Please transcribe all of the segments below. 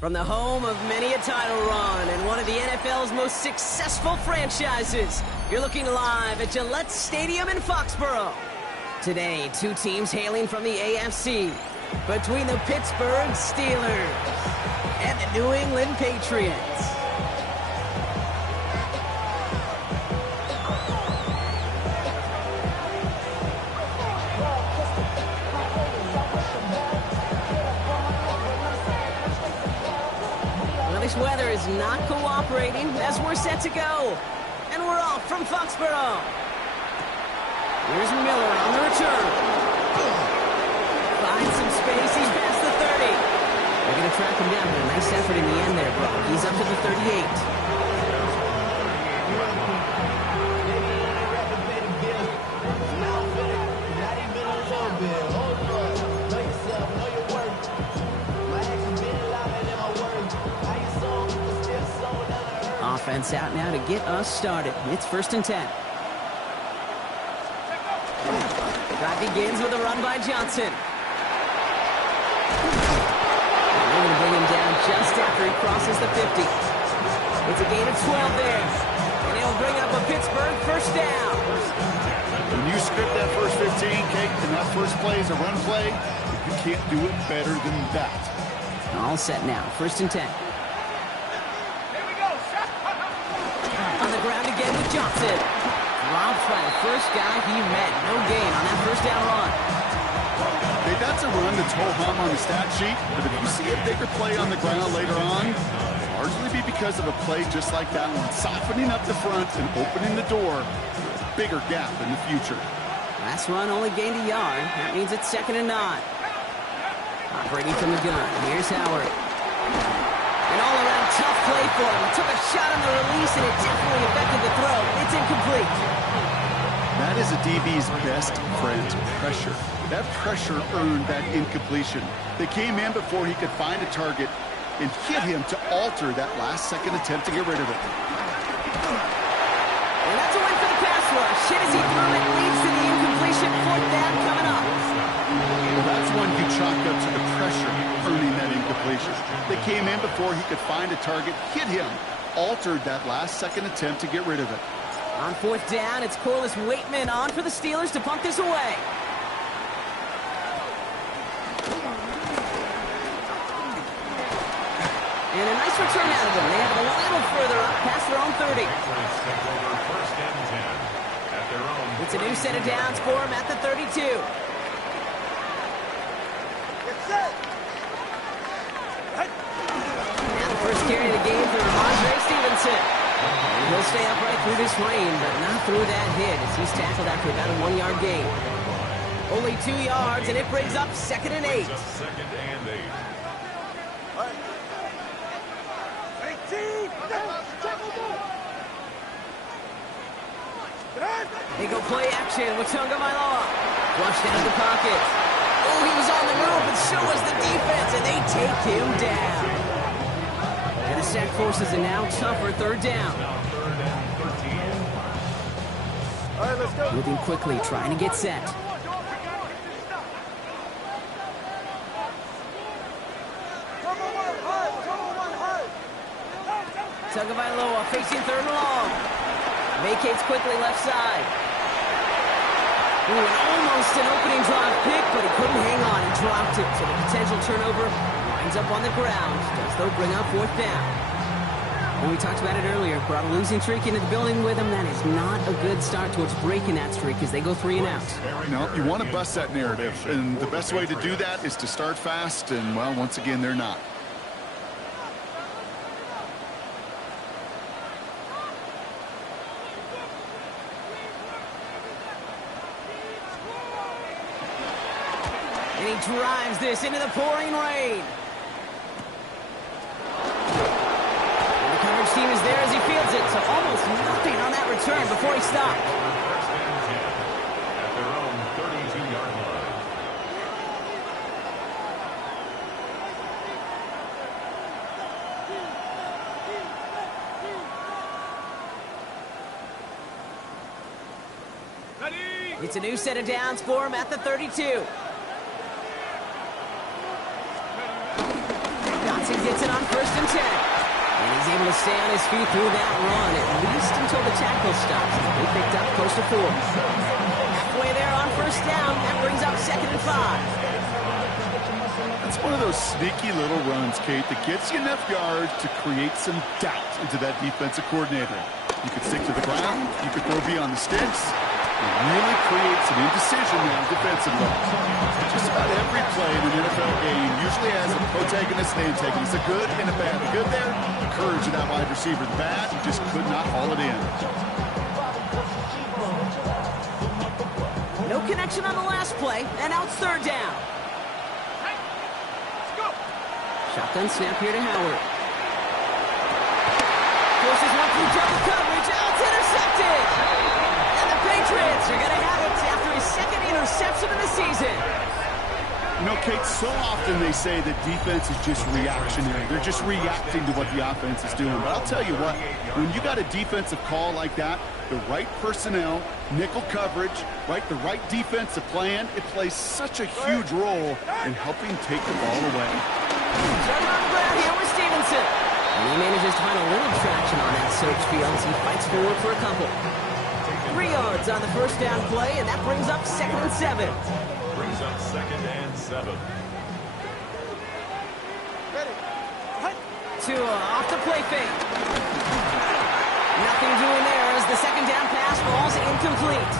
From the home of many a title run and one of the NFL's most successful franchises, you're looking live at Gillette Stadium in Foxborough. Today, two teams hailing from the AFC, between the Pittsburgh Steelers and the New England Patriots. This weather is not cooperating as we're set to go. And we're off from Foxborough. Here's Miller on the return. Finds some space. He's past the 30. They're going to track him down, but a nice effort in the end there, bro. He's up to the 38. Offense out now to get us started. It's 1st and 10. Drive begins with a run by Johnson. And they're going to bring him down just after he crosses the 50. It's a gain of 12 there. And he'll bring up a Pittsburgh 1st down. When you script that first 15, Kate, and that first play is a run play, you can't do it better than that. All set now. 1st and 10. Johnson dropped by the first guy he met. No gain on that 1st down run. Hey, that's a run that's ho-hum on the stat sheet, but if you see a bigger play on the ground later on, it'll largely be because of a play just like that one, softening up the front and opening the door for a bigger gap in the future. Last run only gained a yard. That means it's 2nd and 9. Operating from the gun. Here's Howard. An all-around tough play for him. He took a shot on the release, and it definitely affected the throw. It's incomplete. That is a DB's best friend, pressure. That pressure earned that incompletion. They came in before he could find a target and hit him to alter that last-second attempt to get rid of it. And that's a win for the pass rush. Hit as he threw it, leads to the incompletion. 4th down coming up. Well, that's one you chalked up to the pressure earning that incompletion. They came in before he could find a target, hit him, altered that last-second attempt to get rid of it. On 4th down, it's Corliss Waitman on for the Steelers to punt this away. And a nice return out of them. They have it a little further up past their own 30. It's a new set of downs for him at the 32. Now the first carry of the game for Ramondre Stevenson. And he'll stay upright through this rain, but not through that hit as he's tackled after about a 1-yard gain. Only 2 yards, and it brings up 2nd and 8. They go play action with Tagovailoa. Flush down the pocket. Oh, he was on the move, but so was the defense, and they take him down. And the sack forces a now tougher 3rd down. All right, let's go. Moving quickly, trying to get set. Tagovailoa facing 3rd and long. Vacates quickly left side. Ooh, and almost an opening drive pick, but he couldn't hang on and dropped it. So the potential turnover winds up on the ground as they'll bring up 4th down. And we talked about it earlier. Brought a losing streak into the building with him. That is not a good start towards breaking that streak as they go 3 and out. No, you want to bust that narrative. And the best way to do that is to start fast. And, well, once again, they're not. And he drives this into the pouring rain. And the coverage team is there as he fields it, so almost nothing on that return before he stopped. At their own 32-yard line. It's a new set of downs for him at the 32. defense and gets it on 1st and 10. And he's able to stay on his feet through that run, at least until the tackle stops. They picked up close to 4. Halfway there on 1st down. That brings up 2nd and 5. That's one of those sneaky little runs, Kate, that gets you enough yards to create some doubt into that defensive coordinator. You can stick to the ground, you can throw beyond the sticks. It really creates an indecision now defensively. Just about every play in an NFL game usually has a protagonist and antagonist, a good and a bad. The good there, the courage of that wide receiver. The bad, he just could not haul it in. No connection on the last play, and now it's 3rd down. Shotgun snap here to Howard. Forces one through double coverage. Oh, it's intercepted! And the Patriots are going to have it after his 2nd interception of the season. You know, Kate, so often they say that defense is just reactionary. They're just reacting to what the offense is doing. But I'll tell you what, when you got a defensive call like that, the right personnel, nickel coverage, the right defensive plan, it plays such a huge role in helping take the ball away. Turn on the ground here with Stevenson. And he manages to find a little traction on that search field as he fights forward for a couple. 3 yards on the 1st down play, and that brings up 2nd and 7. Brings up 2nd and 7. Tua off the play fake. Nothing doing there as the 2nd down pass falls incomplete.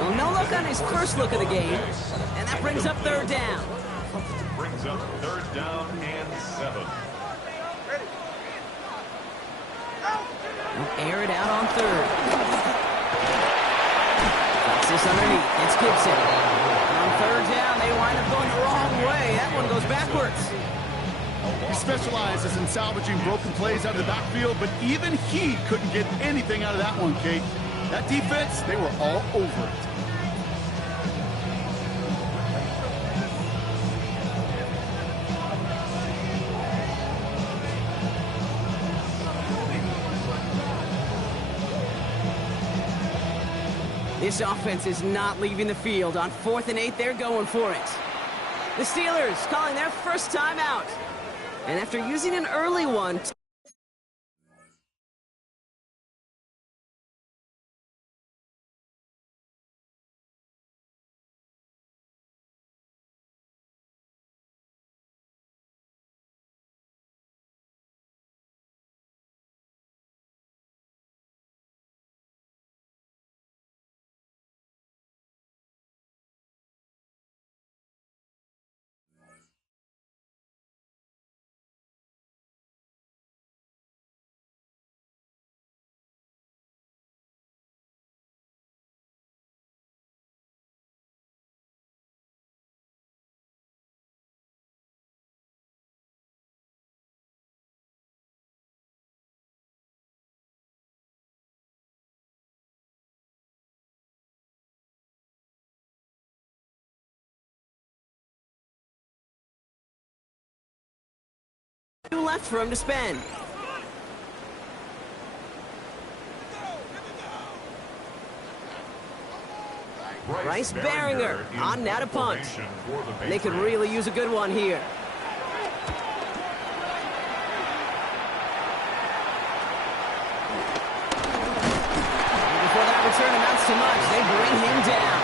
Well, no look on his first look of the game, and that brings up 3rd down. Brings up 3rd down and 7. They'll air it out on 3rd. That's this underneath. It's Gibson. On 3rd down, they wind up going the wrong way. That one goes backwards. He specializes in salvaging broken plays out of the backfield, but even he couldn't get anything out of that one, Kate. That defense, they were all over it. This offense is not leaving the field. On 4th and 8, they're going for it. The Steelers calling their first timeout. And after using an early one... left for him to spend. Bryce Baringer on now to punt. And they could really use a good one here. And before that return amounts to much, they bring him down.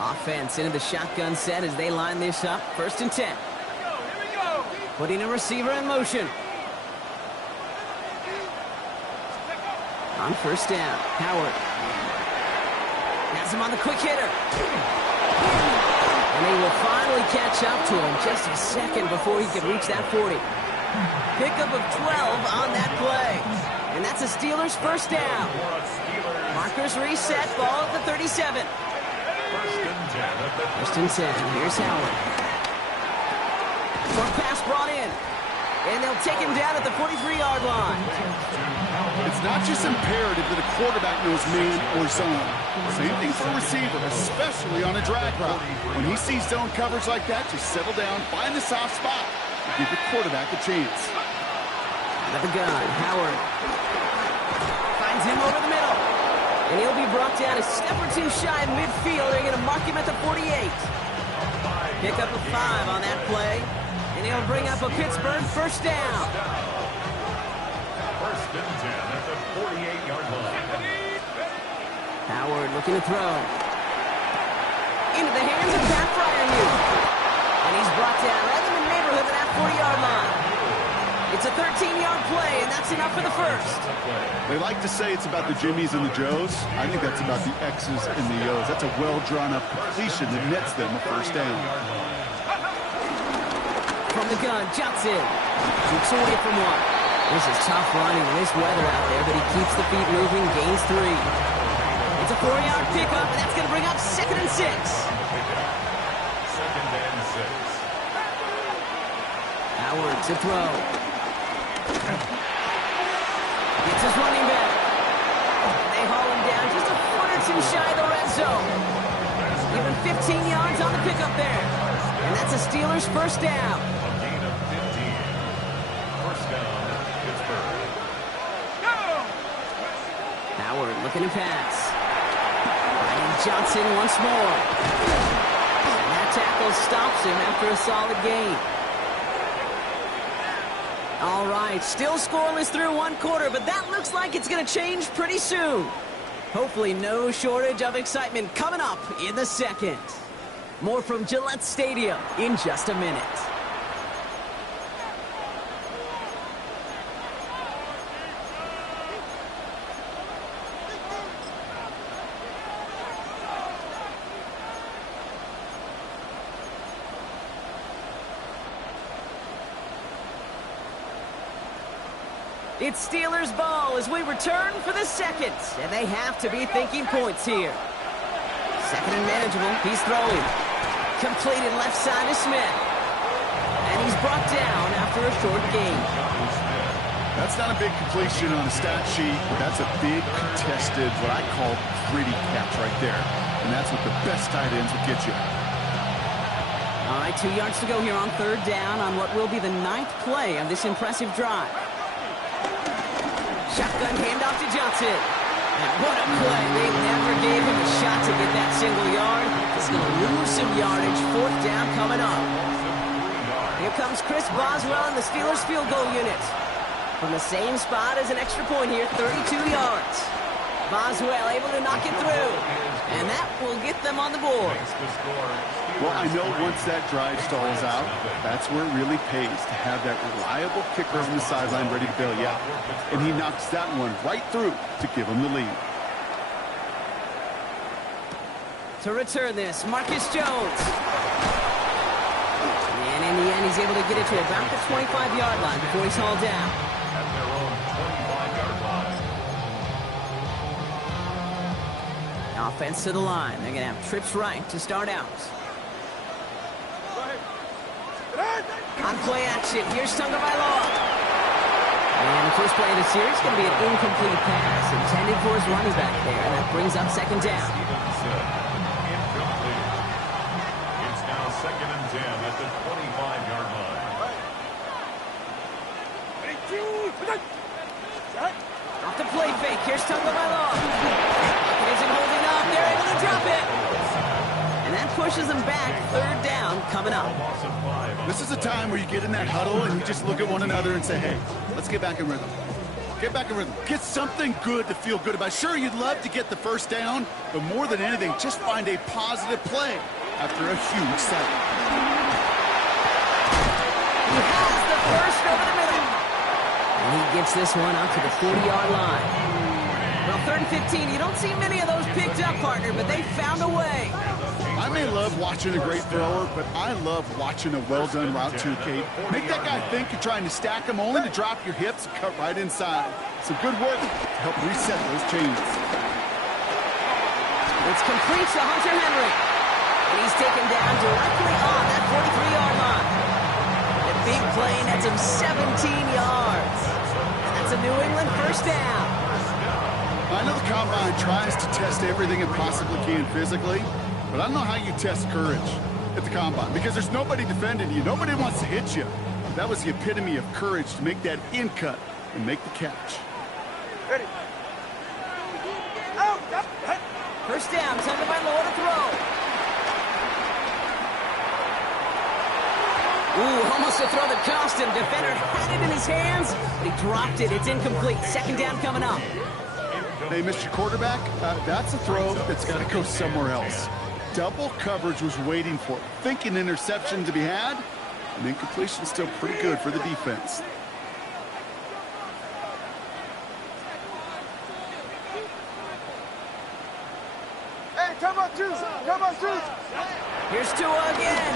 Offense into the shotgun set as they line this up. 1st and 10. Putting a receiver in motion. On 1st down, Howard. Has him on the quick hitter. And they will finally catch up to him just a second before he could reach that 40. Pickup of 12 on that play. And that's a Steelers 1st down. Markers reset, ball at the 37. 1st and 10. Here's Howard. Short pass brought in. And they'll take him down at the 43-yard line. It's not just imperative that a quarterback knows man or zone. Same thing for a receiver, especially on a drag route. When he sees zone coverage like that, just settle down, find the soft spot, and give the quarterback a chance. Out of the gun, Howard. finds him over the middle. And he'll be brought down a step or two shy of midfield. They're going to mark him at the 48. Pick up a 5 on that play. And he'll bring up a Pittsburgh first down. First and 10 at the 48-yard line. Howard looking to throw. Into the hands of Pat Fryermuth. And he's brought down right in the neighborhood of that 40-yard line. It's a 13-yard play, and that's enough for the first. They like to say it's about the Jimmies and the Joes. I think that's about the X's and the O's. That's a well-drawn-up completion that nets them a first down. From the gun, Johnson keeps away from one. This is tough running in this weather out there, but he keeps the feet moving, gains 3. It's a 4-yard pickup, and that's going to bring up 2nd and 6. 2nd and 6. Howard to throw. It's his running back. They haul him down just a foot or two shy of the red zone. Even 15 yards on the pickup there. And that's a Steelers first down. A gain of 15. First down, Pittsburgh. Howard looking to pass. Ryan Johnson once more. And that tackle stops him after a solid gain. All right, still scoreless through 1 quarter, but that looks like it's going to change pretty soon. Hopefully no shortage of excitement coming up in the second. More from Gillette Stadium in just a minute. It's Steelers ball as we return for the second, and they have to be thinking points here. Second and manageable, he's throwing. Completed left side to Smith. And he's brought down after a short gain. That's not a big completion on a stat sheet, but that's a big contested, what I call gritty catch right there. And that's what the best tight ends will get you. All right, 2 yards to go here on 3rd down on what will be the 9th play of this impressive drive. Shotgun handoff to Johnson. And what a play. They never gave him a shot to get that single yard. He's going to lose some yardage. 4th down coming up. Here comes Chris Boswell in the Steelers field goal unit. From the same spot as an extra point here, 32 yards. Boswell able to knock it through. And that will get them on the board. Well, I know once that drive stalls out, that's where it really pays to have that reliable kicker on the sideline ready to bail you out. And he knocks that one right through to give him the lead. To return this, Marcus Jones. And in the end, he's able to get it to about the 25-yard line before he's hauled down. At their own 25-yard line. Offense to the line. They're going to have trips right to start out. On play action, here's Tagovailoa. And the first play of the series is going to be an incomplete pass intended for his running back there, and that brings up 2nd down. Incomplete. It's now 2nd and 10 at the 25-yard line. Off the play fake, here's Tagovailoa. Pocket isn't holding up, they're able to drop it. And that pushes them back, 3rd down coming up. This is a time where you get in that huddle and you just look at one another and say, hey, let's get back in rhythm. Get back in rhythm. Get something good to feel good about. Sure, you'd love to get the first down, but more than anything, just find a positive play after a huge sack. He has the first over the middle. And he gets this one out to the 40-yard line. Well, 3rd and 15, you don't see many of those picked up, partner, but they found a way. I may love watching a great thrower, but I love watching a well-done route too, Kate. Make that guy think you're trying to stack him only to drop your hips and cut right inside. Some good work to help reset those chains. It's complete to Hunter Henry. And he's taken down directly on that 43-yard line. A big play nets him 17 yards. And that's a New England first down. I know the Combine tries to test everything it possibly can physically, but I don't know how you test courage at the Combine because there's nobody defending you. Nobody wants to hit you. That was the epitome of courage to make that in cut and make the catch. Ready. First down, time to Beno to throw. Ooh, almost a throw that cost him. Defender had it in his hands, but he dropped it. It's incomplete. Second down coming up. Hey, Mr. Quarterback, that's a throw that's got to go somewhere else. Double coverage was waiting for it. Thinking interception to be had, and incompletion still pretty good for the defense. Hey, come on, Juice! Come on, Juice! Here's Tua again.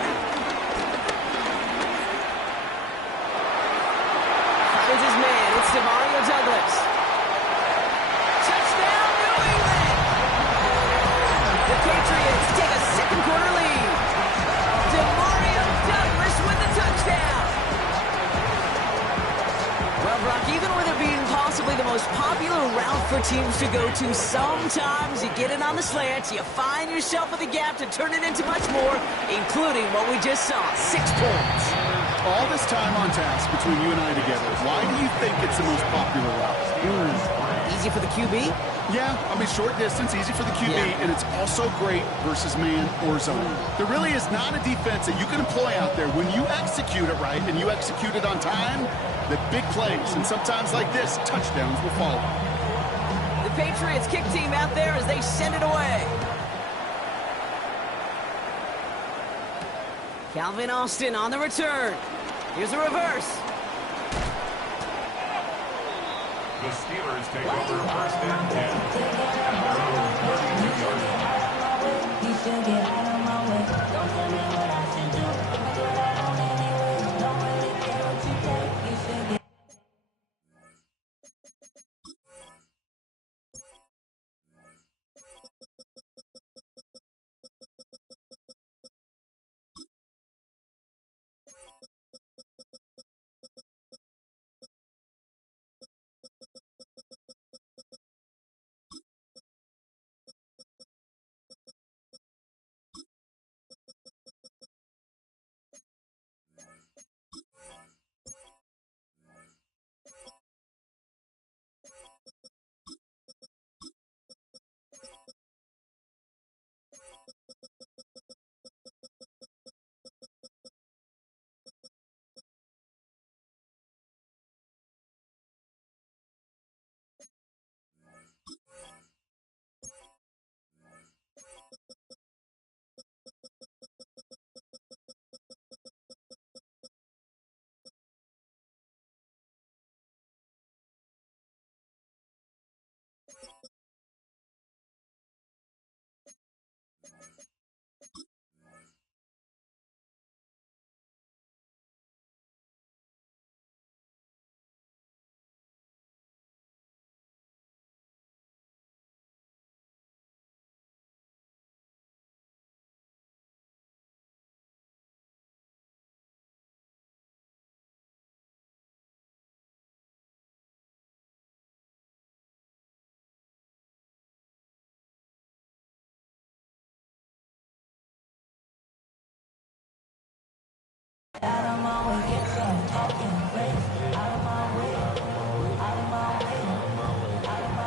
Finds his man. It's Mario Douglas. Touchdown, New England! The Patriots take a second quarter lead. Mario Douglas with the touchdown. Well, Brock, even with it being possibly the most popular route for teams to go to, sometimes you get it on the slants, you find yourself with a gap to turn it into much more, including what we just saw, 6 points. All this time on task between you and I together, why do you think it's the most popular route? Easy for the QB? Yeah, I mean, short distance, easy for the QB, and it's also great versus man or zone. There really is not a defense that you can employ out there. When you execute it right and you execute it on time, the big plays, and sometimes like this, touchdowns will follow. The Patriots kick team out there as they send it away. Calvin Austin on the return. Here's a reverse. The Steelers take over first and 10 at their own 32-yard line.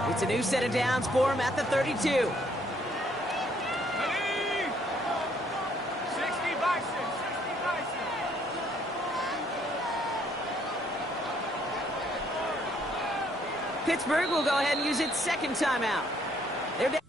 It's a new set of downs for him at the 32. Pittsburgh will go ahead and use its second timeout. They're down.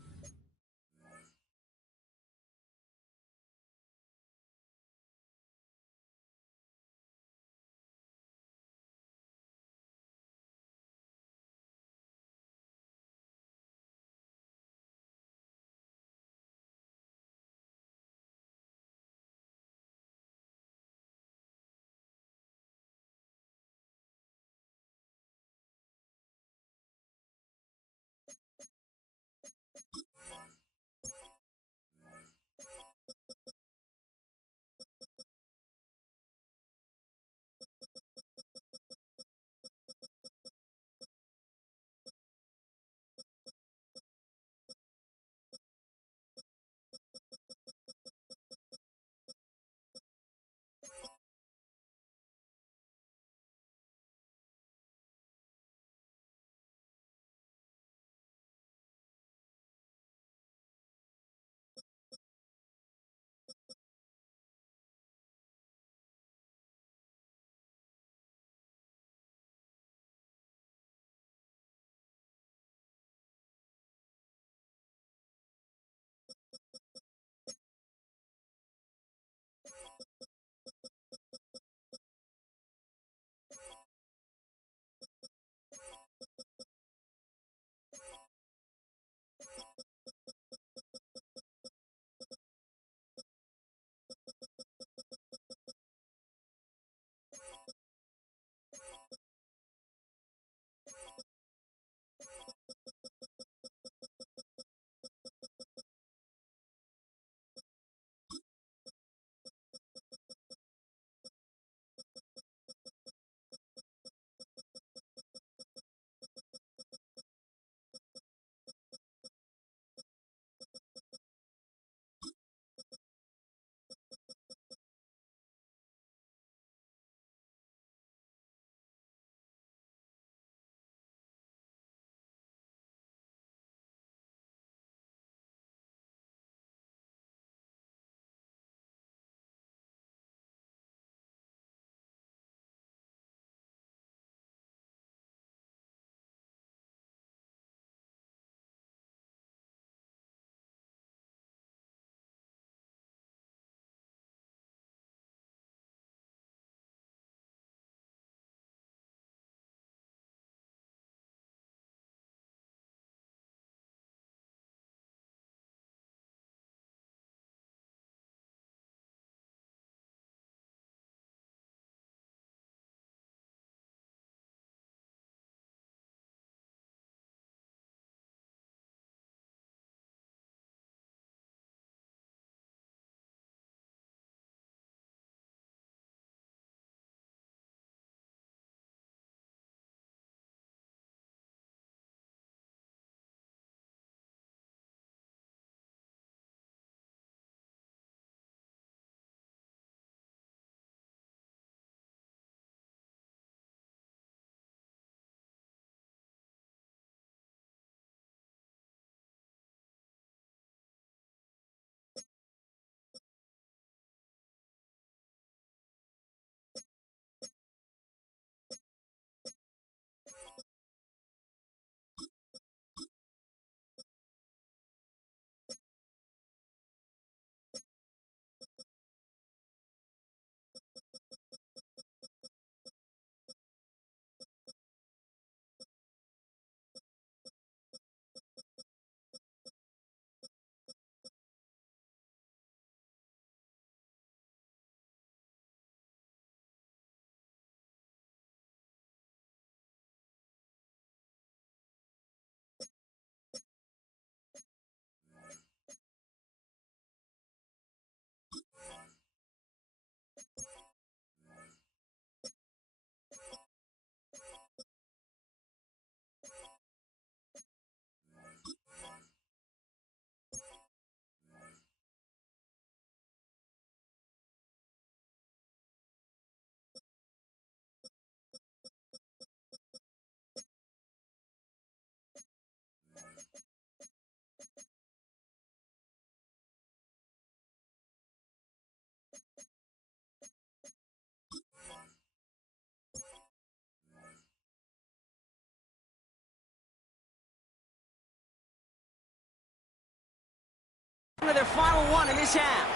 to their final one in this half.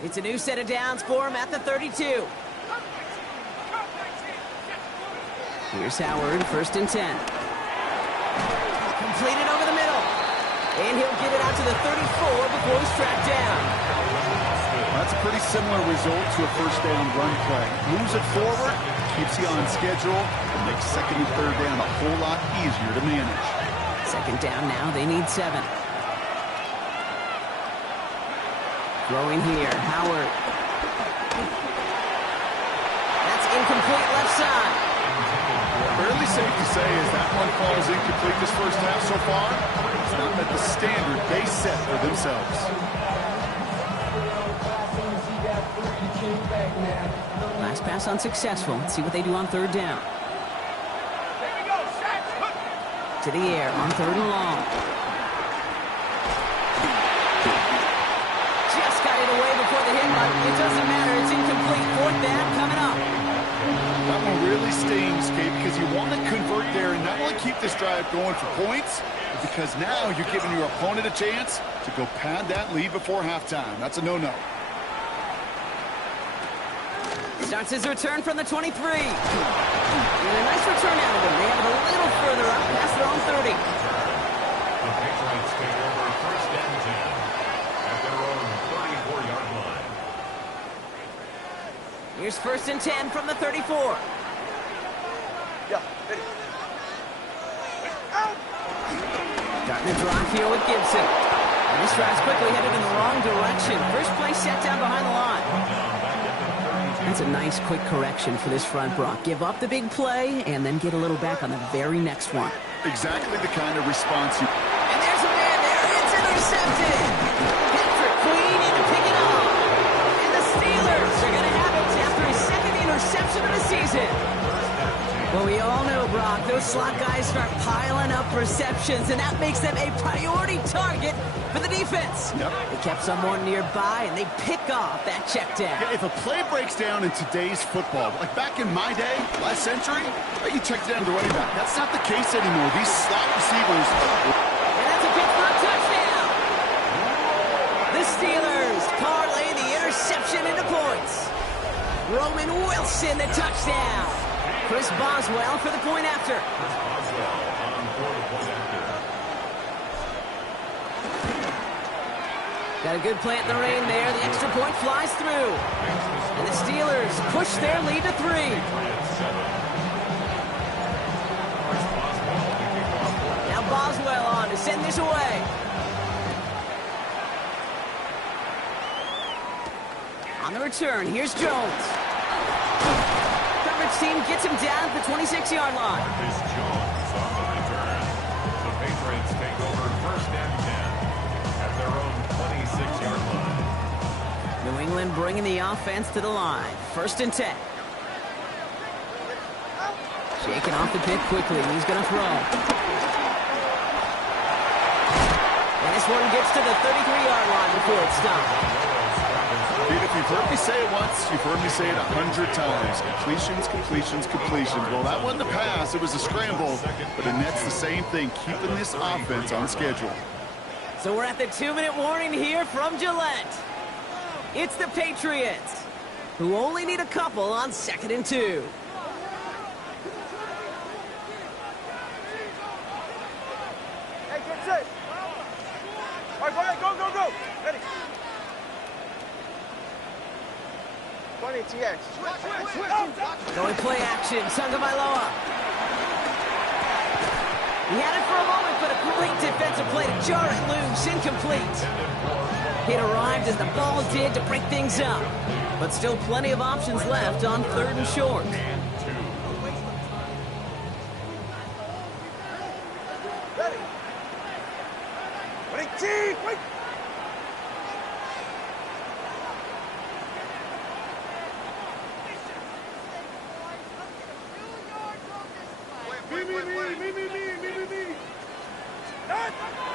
It's a new set of downs for him at the 32. Here's Howard, 1st and 10. Completed over the middle. And he'll get it out to the 34 before he's tracked down. That's a pretty similar result to a first down run play. Moves it forward, keeps you on schedule, and makes 2nd and 3rd down a whole lot easier to manage. 2nd down now, they need 7. Throwing here, Howard. That's incomplete left side. Fairly safe to say as that one falls incomplete this first half so far. It's not met the standard they set for themselves. Last pass unsuccessful. Let's see what they do on 3rd down. To the air on 3rd and long. Just got it away before the hit button. It doesn't matter. It's incomplete. 4th down coming up. That one really stings, Kate, because you want to convert there and not only keep this drive going for points, but because now you're giving your opponent a chance to go pad that lead before halftime. That's a no-no. Starts his return from the 23. And a nice return out of him. They have it a little further up past their own 30. The Patriots take over 1st and 10 at their own 34-yard line. Here's 1st and 10 from the 34. Yeah, ready. Starting to drive here with Gibson. And this drive's quickly headed in the wrong direction. First play set down behind the line. That's a nice quick correction for this front, Brock. Give up the big play and then get a little back on the very next one. Exactly the kind of response you... And there's a man there. It's intercepted. Patrick Queen in to pick it up. And the Steelers are going to have it after his 2nd interception of the season. Well, we all know, Brock, those slot guys start piling up receptions, and that makes them a priority target for the defense. Yep. They kept someone nearby, and they pick off that check down. Yeah, if a play breaks down in today's football, like back in my day, last century, you check down the running back. That's not the case anymore. These slot receivers... And that's a pitch for a touchdown. The Steelers parlay the interception into points. Roman Wilson, the touchdown. Chris Boswell for the point after. Chris Boswell on for the point after. Got a good plant in the rain there. The extra point flies through. And the Steelers push their lead to 3. Now Boswell on to send this away. On the return, here's Jones. Coverage team gets him down at the 26-yard line. Marcus Jones on the return. The Patriots take over 1st and 10 at their own 26-yard line. New England bringing the offense to the line. 1st and 10. Shaking off the pick quickly. He's going to throw. And this one gets to the 33-yard line before it's stopped. Dude, if you've heard me say it once, you've heard me say it 100 times. Completions, completions, completions. Well, that wasn't a pass. It was a scramble. But it nets the same thing, keeping this offense on schedule. So we're at the 2-minute warning here from Gillette. It's the Patriots, who only need a couple on 2nd and 2. Hey, get set. All right, go, go, go. Ready. 20 TX. Switch. Going play action, Tagovailoa. He had it for a moment, but a great defensive play to jar it loose, incomplete. It arrived as the ball did to break things up, but still plenty of options left on 3rd and short. Ready. Ready, T. Wait.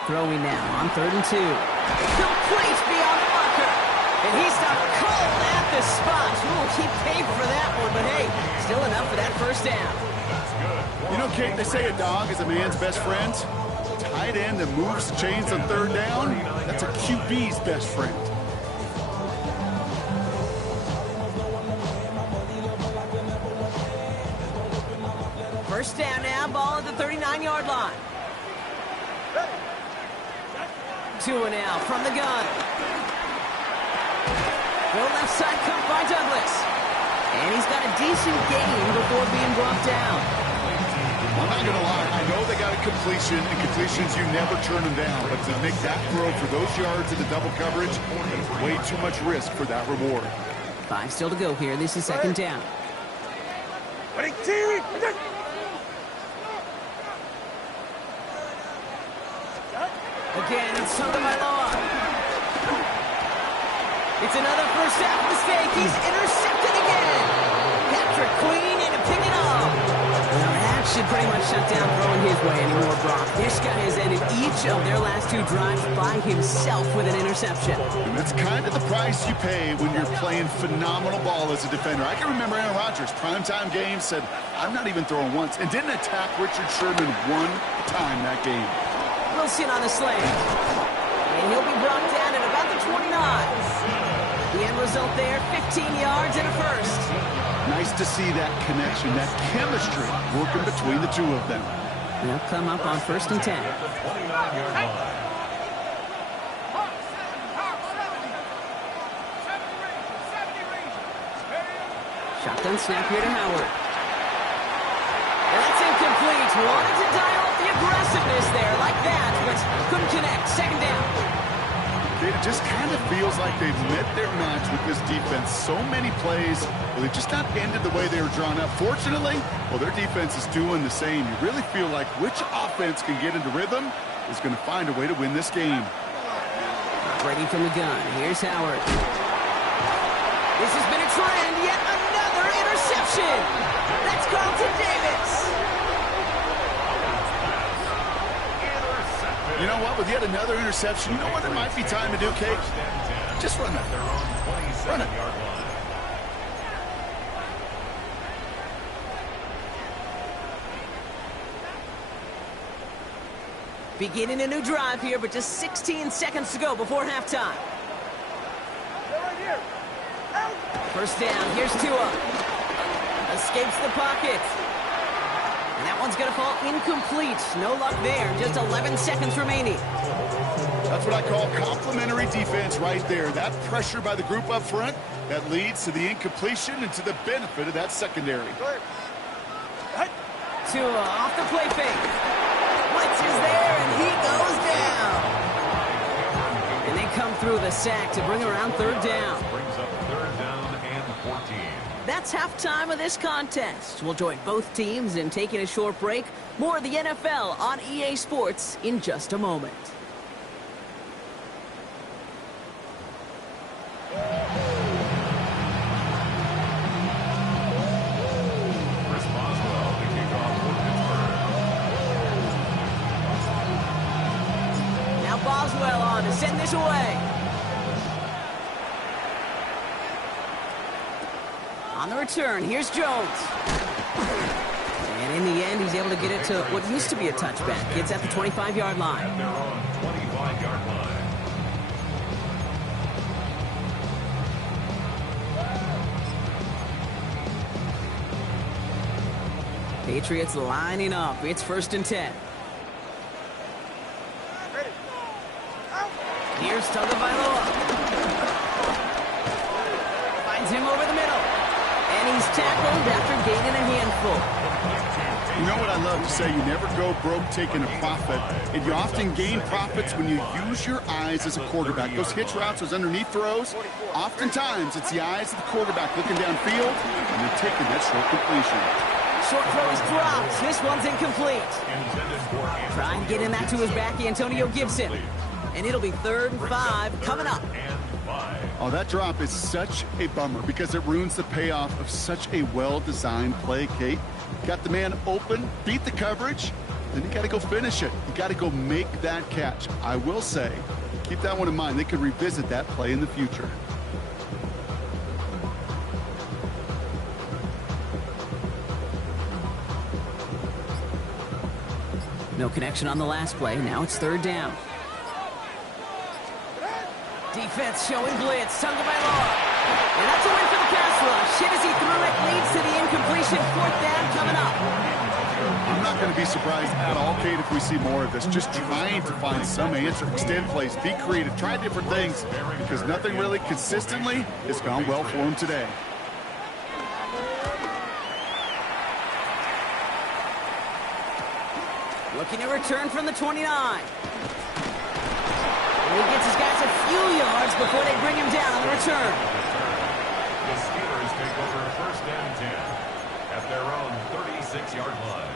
Throwing now on 3rd and 2. Complete beyond the marker. And he stopped cold at the spot. We'll keep paying for that one, but hey, still enough for that first down. You know, Kate, they say a dog is a man's best friend. Tight end that moves the chains on 3rd down, that's a QB's best friend. First down now, ball at the 39-yard line. Tua now from the gun. Go left side cut by Douglas. And he's got a decent gain before being brought down. I'm not going to lie, I know they got a completion, and completions, you never turn them down. But to make that throw for those yards in the double coverage, that's way too much risk for that reward. 5 still to go here. This is 2nd down. Again, it's Tagovailoa. It's another first half mistake. He's intercepted again. Patrick Queen in to pick it off. Well, that should pretty much shut down throwing his way anymore, Brock. This guy has ended each of their last 2 drives by himself with an interception. And that's kind of the price you pay when you're playing phenomenal ball as a defender. I can remember Aaron Rodgers, primetime game, said, I'm not even throwing once, and didn't attack Richard Sherman one time that game. Wilson on the slant. And he'll be brought down at about the 29. The end result there, 15 yards and a first. Nice to see that connection, that chemistry working between the two of them. They'll come up on 1st and 10. Shotgun snap here to Howard. That's incomplete. Wanted to dial up the aggressiveness there like that, but couldn't connect. 2nd down. It just kind of feels like they've met their match with this defense. So many plays, well, they've just not ended the way they were drawn up. Fortunately, well, their defense is doing the same. You really feel like which offense can get into rhythm is going to find a way to win this game. Ready from the gun. Here's Howard. This has been a trend. Yet another interception. That's Carlton Davis. You know what? With yet another interception, you know what it might be time to do, Kate? Just run it. Run it. Beginning a new drive here, but just 16 seconds to go before halftime. First down. Here's Tua. Escapes the pocket. And that one's going to fall incomplete. No luck there. Just 11 seconds remaining. That's what I call complimentary defense right there. That pressure by the group up front, that leads to the incompletion and to the benefit of that secondary. Tua off the play fake. Blitz is there, and he goes down. And they come through the sack to bring around 3rd down. Brings up 3rd down and 14. That's halftime of this contest. We'll join both teams in taking a short break. More of the NFL on EA Sports in just a moment. Chris Boswell to kick off for Pittsburgh. Now Boswell on to send this away. On the return, here's Jones. And in the end, he's able to get it to what used to be a touchback. It's at the 25-yard line. At their own 25-yard line. Patriots lining up. It's 1st and 10. Here's Tagovailoa. Finds him over the middle. And he's tackled after gaining a handful. You know what I love to say? You never go broke taking a profit. And you often gain profits when you use your eyes as a quarterback. Those hitch routes, those underneath throws, oftentimes it's the eyes of the quarterback looking downfield, and they're taking that short completion. Short throw is dropped. This one's incomplete. Try and get him back to his back, Antonio Gibson. And it'll be 3rd and 5 coming up. Oh, that drop is such a bummer because it ruins the payoff of such a well-designed play, Kate. Got the man open, beat the coverage, then you got to go finish it. You got to go make that catch. I will say, keep that one in mind. They could revisit that play in the future. No connection on the last play. Now it's third down. Defense showing blitz. Tagovailoa. And that's a win for the pass rush. Hit as he threw it. Leads to the incompletion. Fourth down coming up. I'm not going to be surprised at all, Kate, if we see more of this. Just trying to find some answer. Extend plays. Be creative. Try different things. Because nothing really consistently has gone well for him today. Looking to return from the 29. And he gets his guys a few yards before they bring him down on the return. The Steelers take over first and 10 at their own 36-yard line.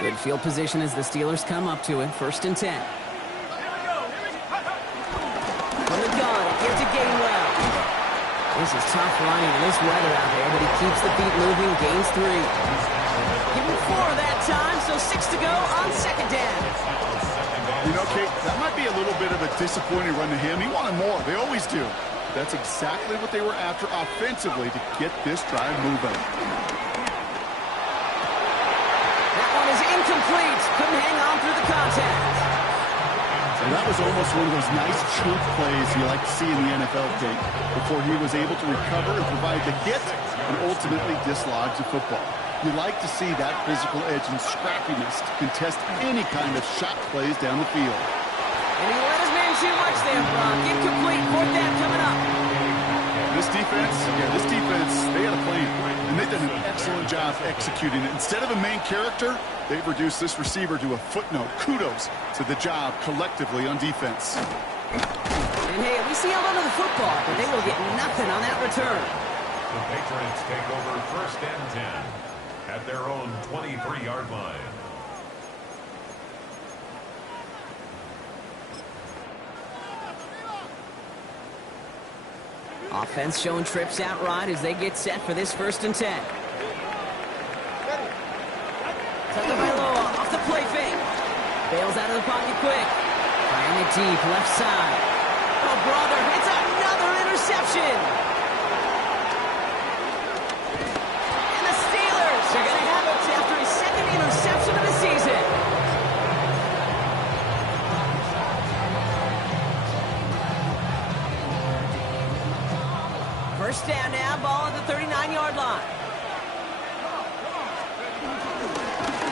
Good field position as the Steelers come up to it. First and 10. From the gun, it gives to Gainwell. This is tough running in this weather out there, but he keeps the feet moving, gains 3. Give him 4 that time, so 6 to go on second down. You know, Kate, that might be a little bit of a disappointing run to him. He wanted more. They always do. That's exactly what they were after offensively to get this drive moving. That one is incomplete. Couldn't hang on through the contact. And that was almost one of those nice chunk plays you like to see in the NFL, Kate, before he was able to recover and provide the hit and ultimately dislodge the football. You like to see that physical edge and scrappiness to contest any kind of shot plays down the field. And he let his man too much there, Brock. Incomplete. Fourth down coming up. This defense, they had a plan, and they've done an excellent job executing it. Instead of a main character, they've reduced this receiver to a footnote. Kudos to the job collectively on defense. And hey, we see held onto the football, but they will get nothing on that return. The Patriots take over first and 10 at their own 23-yard line. Offense showing trips out right as they get set for this first and 10. Tagovailoa off the play fake. Bails out of the pocket quick. Firing it deep, left side. Oh, brother, it's another interception. And the Steelers are going to have it after his second interception of the season. First down now, ball at the 39-yard line.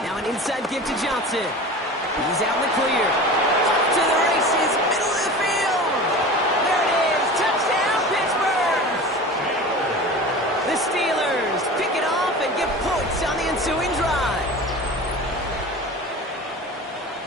Now an inside give to Johnson. He's out in the clear. Off to the races, middle of the field. There it is, touchdown, Pittsburgh. The Steelers pick it off and get points on the ensuing drive.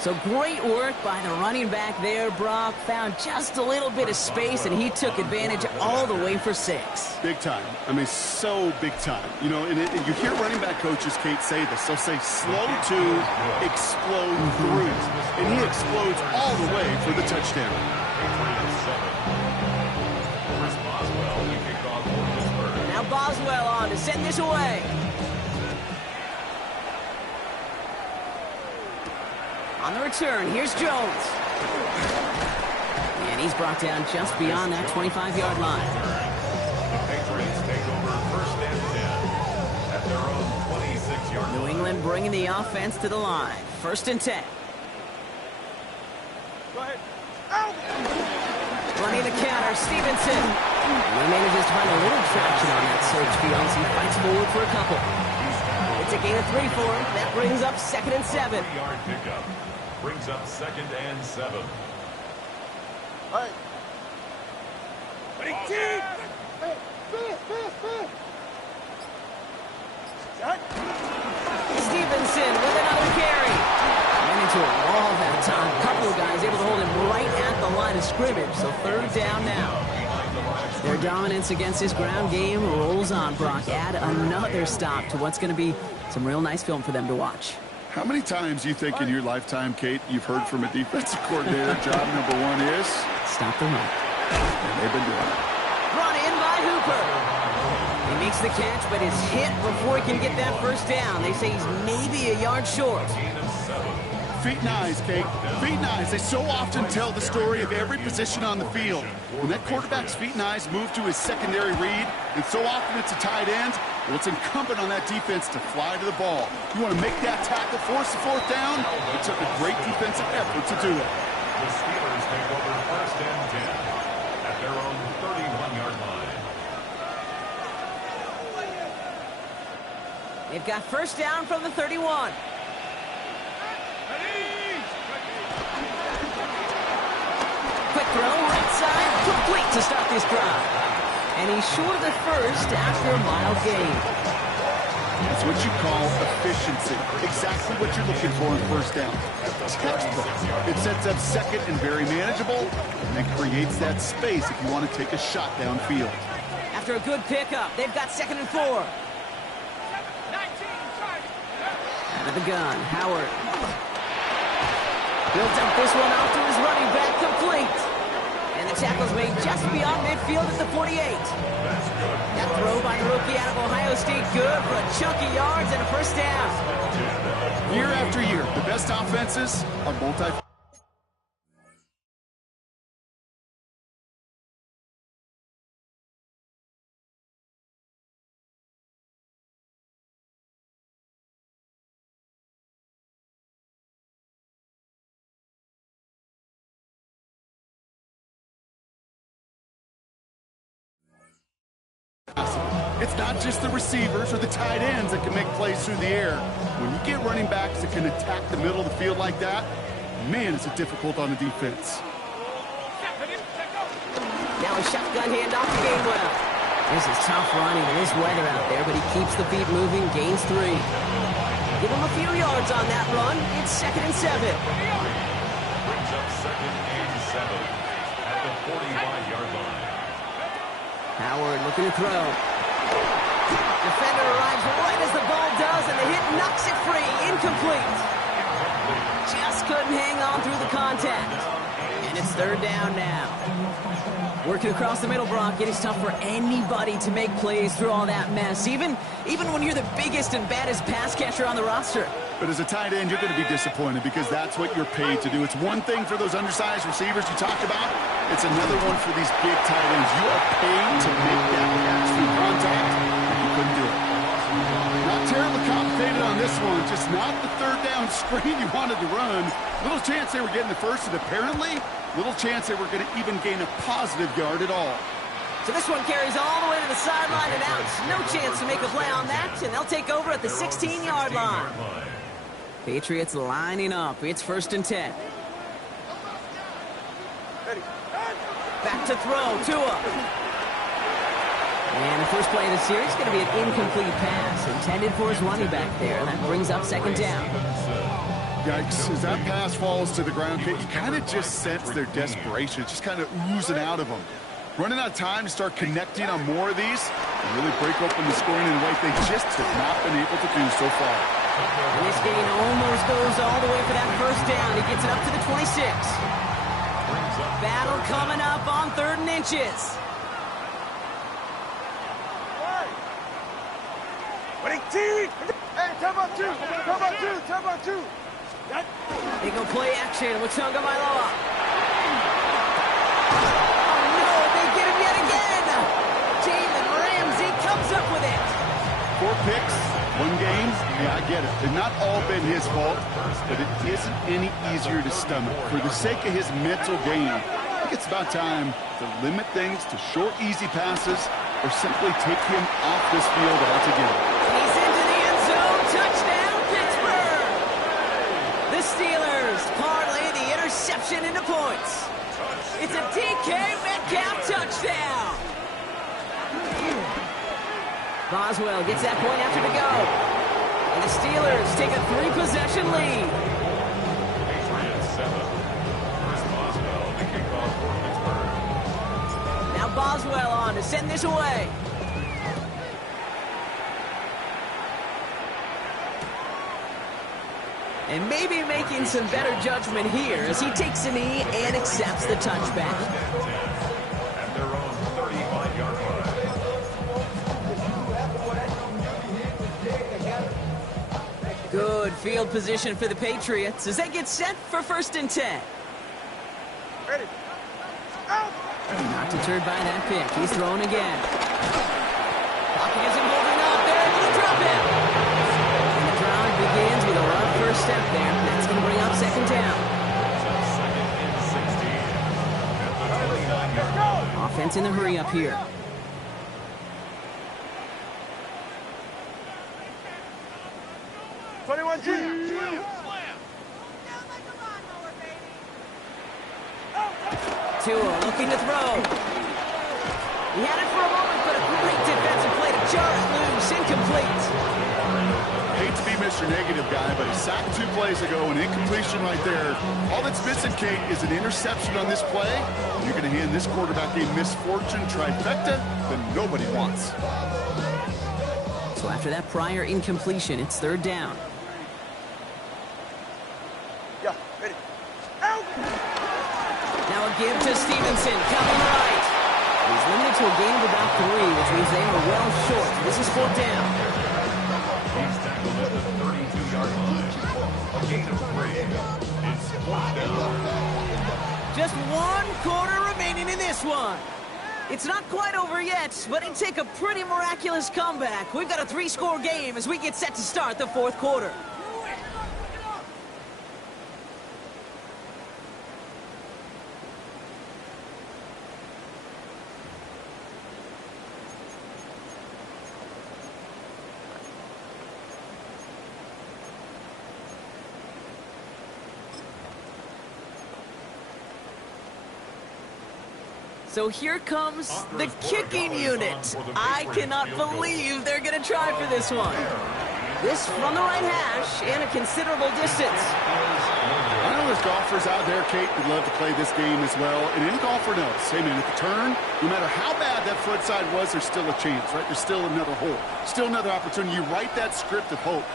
So great work by the running back there, Brock. Found just a little bit of space, and he took advantage all the way for 6. Big time. I mean, so big time. You know, and you hear running back coaches, Kate, say this. They'll say slow to explode through. And he explodes all the way for the touchdown. Now Boswell on to send this away. On the return, here's Jones. And he's brought down just beyond that 25-yard line. The Patriots take over first and 10 at their own 26-yard line. New England bringing the offense to the line. First and 10. Go ahead. Out. Running the counter, Stevenson. And he manages to find a little traction on that search field as he fights forward for a couple. It's a gain of 3 for him. That brings up second and 7. 3-yard pickup brings up second and 7. Hey. Ready, team. Stevenson with another carry. Ran into a wall that time. A couple of guys able to hold him right at the line of scrimmage. So third down now. Their dominance against his ground game rolls on, Brock. Add another stop to what's going to be some real nice film for them to watch. How many times do you think in your lifetime, Kate, you've heard from a defensive coordinator, job number 1 is? Stop the run. And they've been doing it. Run in by Hooper. He makes the catch, but is hit before he can get that first down. They say he's maybe a yard short. Feet and eyes, Kate. Feet and eyes. They so often tell the story of every position on the field. When that quarterback's feet and eyes move to his secondary read, and so often it's a tight end, well, it's incumbent on that defense to fly to the ball. You want to make that tackle, force the fourth down. It took a great defensive effort to do it. The Steelers take over first and 10 at their own 31-yard line. They've got first down from the 31. Quick throw, right side, complete to start this drive. And he's short of the first after a mile gain. That's what you call efficiency. Exactly what you're looking for in first down. Textbook. It sets up second and very manageable, and then creates that space if you want to take a shot downfield. After a good pickup, they've got 2nd and 4. Out of the gun, Howard. Builds up this one off to his running back, complete. And the tackle's made just beyond midfield at the 48. That throw by the rookie out of Ohio State, good for a chunk of yards and a first down. Year after year, the best offenses are multi. It's not just the receivers or the tight ends that can make plays through the air. When you get running backs that can attack the middle of the field like that, man, it's difficult on the defense. Now a shotgun handoff to Gainwell. This is tough running in this weather out there, but he keeps the feet moving, gains 3. Give him a few yards on that run. It's 2nd and 7. Brings up 2nd and 7 at the 45-yard line. Howard looking to throw. Defender arrives right as the ball does, and the hit knocks it free. Incomplete. Just couldn't hang on through the contact. And it's 3rd down now. Working across the middle, Brock. It is tough for anybody to make plays through all that mess, even when you're the biggest and baddest pass catcher on the roster. But as a tight end, you're going to be disappointed because that's what you're paid to do. It's one thing for those undersized receivers you talked about. It's another one for these big tight ends. You are paid to make that catch through contact, and you couldn't do it. Not terribly complicated on this one. Just not the 3rd down screen you wanted to run. Little chance they were getting the first, and apparently little chance they were going to even gain a positive yard at all. So this one carries all the way to the sideline and out. No chance to make a play on that, and they'll take over at the 16-yard line. Patriots lining up. It's 1st and 10. Back to throw, Tua. And the first play of the series is going to be an incomplete pass intended for his running back there. And that brings up 2nd down. Yikes, as that pass falls to the ground, you kind of just sense their desperation. It's just kind of oozing out of them. Running out of time to start connecting on more of these and really break open the scoring in a way they just have not been able to do so far. And this gain almost goes all the way for that first down. He gets it up to the 26. Battle coming up on 3rd and inches. Hey, time out 2. Time out 2. Time out 2. They go play action with Tagovailoa. Oh no, they get him yet again. Jalen Ramsey comes up with it. 4 picks, 1 game. Yeah, I get it. They've not all been his fault, but it isn't any easier to stomach. For the sake of his mental game, I think it's about time to limit things to short, easy passes or simply take him off this field altogether. He's into the end zone. Touchdown, Pittsburgh. The Steelers parlay the interception into points. It's a DK Metcalf touchdown. Boswell gets that point after to go. And the Steelers take a 3-possession lead. Patriots 7. First Boswell, the kickoff for Pittsburgh. Now Boswell on to send this away. And maybe making some better judgment here as he takes a knee and accepts the touchback. At their own 35-yard line. Good field position for the Patriots as they get set for 1st and 10. Ready. Out. Not deterred by that pick. He's throwing again. Pocket isn't holding up. They're able to drop him. And the drive begins with a rough first step there. That's going to bring up 2nd down. Second and 16 at the 29-yard line. Offense in the hurry up here. Tua looking to throw. He had it for a moment, but a great defensive play to jar it loose. Incomplete. Hate to be Mr. Negative guy, but he sacked 2 plays ago, an incompletion right there. All that's missing, Kate, is an interception on this play. You're going to hand this quarterback a misfortune trifecta that nobody wants. So after that prior incompletion, it's 3rd down. Yeah, ready. Out. Now a give to Stevenson, coming right. He's limited to a gain of about 3, which means they are well short. This is 4th down. He's tackled at the 32-yard line. A gain of 3. It's 4th down. Just 1 quarter remaining in this one. It's not quite over yet, but it'd take a pretty miraculous comeback. We've got a 3-score game as we get set to start the 4th quarter. So here comes the kicking unit. I cannot believe they're going to try for this one. This from the right hash and a considerable distance. I know there's golfers out there, Kate, who'd love to play this game as well. And any golfer knows, hey, man, at the turn, no matter how bad that foot side was, there's still a chance, right? There's still another hole, still another opportunity. You write that script of hope.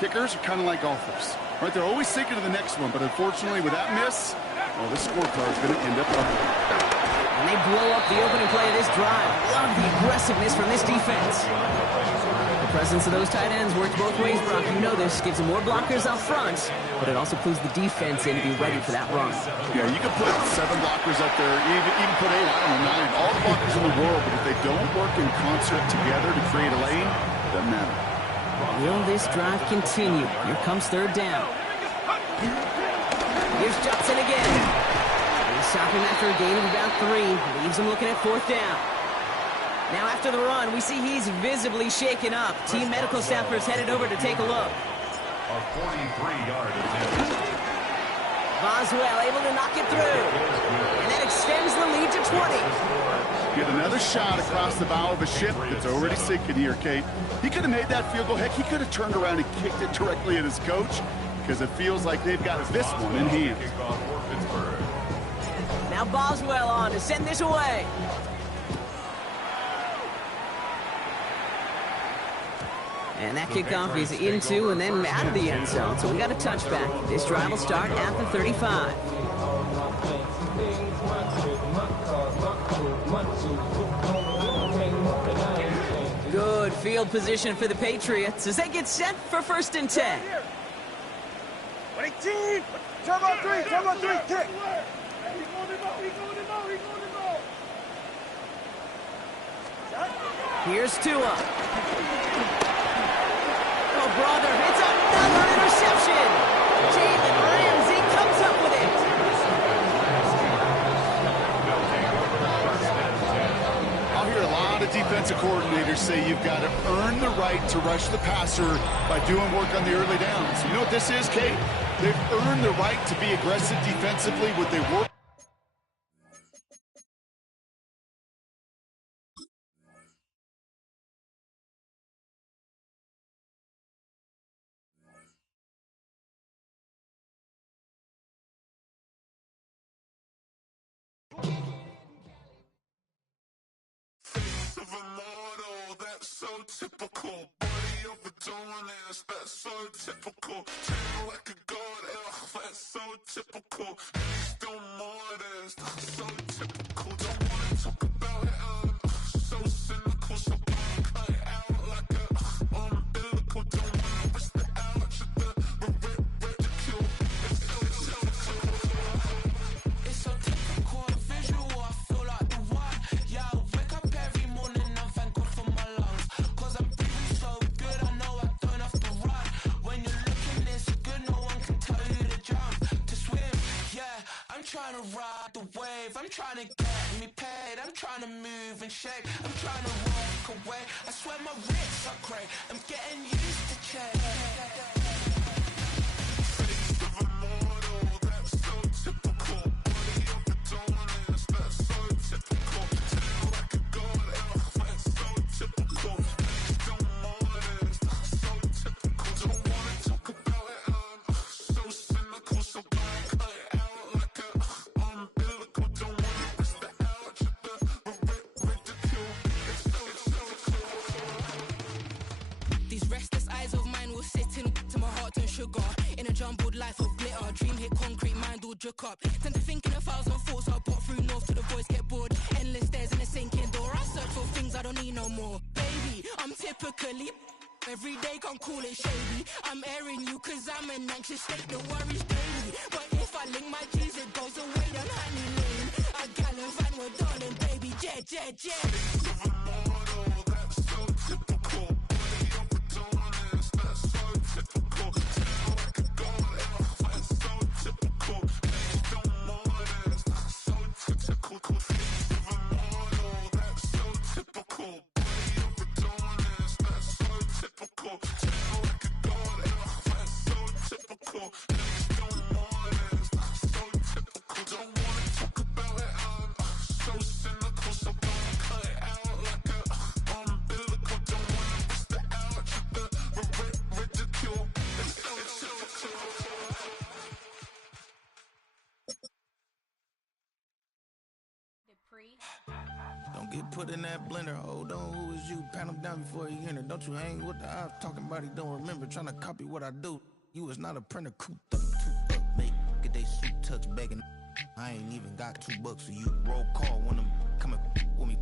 Kickers are kind of like golfers, right? They're always thinking of the next one, but unfortunately, with that miss, well, this scorecard's going to end up ugly. And they blow up the opening play of this drive. Love the aggressiveness from this defense. The presence of those tight ends works both ways, Brock. You know this. Gives them more blockers up front, but it also clues the defense in to be ready for that run. Yeah, you can put 7 blockers up there, even put 8, I don't know, 9. All the blockers in the world, but if they don't work in concert together to create a lane, it doesn't matter. Will this drive continue? Here comes 3rd down. Here's Johnson again. Stop him after a gain of about 3. Leaves him looking at 4th down. Now after the run, we see he's visibly shaken up. Team medical staffers headed over to take a look. A 43-yard attempt. Boswell able to knock it through. And that extends the lead to 20. Get another shot across the bow of a ship that's already sinking here, Kate. He could have made that field goal. Heck, he could have turned around and kicked it directly at his coach because it feels like they've got this one in hand. Kickoff for Pittsburgh. Now Boswell on to send this away. And that kickoff is into and then out of the end zone. So we got a touchback. This drive will start at the 35. Good field position for the Patriots as they get set for 1st and 10. 18. Time on 3, kick. Here's Tua. Oh, brother, it's another interception. Jalen Ramsey comes up with it. I'll hear a lot of defensive coordinators say you've got to earn the right to rush the passer by doing work on the early downs. You know what this is, Kate? They've earned the right to be aggressive defensively with their work. So typical, body of a donut, that's so typical. Treat like a god, that's so typical. Still more, that's so typical. Don't wanna talk about it, so cynical. So cut it out like a umbilical. Don't wanna risk the out, trying to ride the wave. I'm trying to get me paid. I'm trying to move and shake. I'm trying to walk away. I swear my wrists are great. I'm getting used to change. Face of a mortal, that's so typical. Body of the dawners, that's so typical. Tail like a god, that's so typical. Face of mortars, that's so typical. Don't wanna talk about it, I'm so cynical. So don't cut it out like a umbilical. Don't wanna miss the ouch, the ridicule. It's so typical. These restless eyes of mine will sit in to my heart and sugar. In a jumbled life of glitter, dream hit concrete, mind all jerk up. Tend to think in 1,000 thoughts, I'll pop through north to the voice, get bored. Endless stairs in a sinking door, I search for things I don't need no more. Baby, I'm typically every day, can't call it shady. I'm airing you cause I'm an anxious state that worries daily. But if I link my G's, it goes away down honey lane. I gallivant with darling, baby, jet, jet, jet. Face of a mortal, that's so typical. Body of the dawners, that's so typical. Tail like a god, that's so typical. Face of mortars, that's so typical. Face of a mortal, that's so typical. Body of the dawners, that's so typical. Tail like a god, that's so typical. Face of mortars, that's so typical. Don't wanna talk about it, I'm so cynical. So don't cut it out like a umbilical. Don't wanna miss the ouch, the ridicule. It's so typical. Don't get put in that blender. Hold on, who is you? Pat him down before he enter. Don't you hang with the ops talking about he don't remember. Trying to copy what I do. You was not a printer. Cooped up, toot up, make get they suit touch begging. I ain't even got $2, so you roll call when I'm coming with me.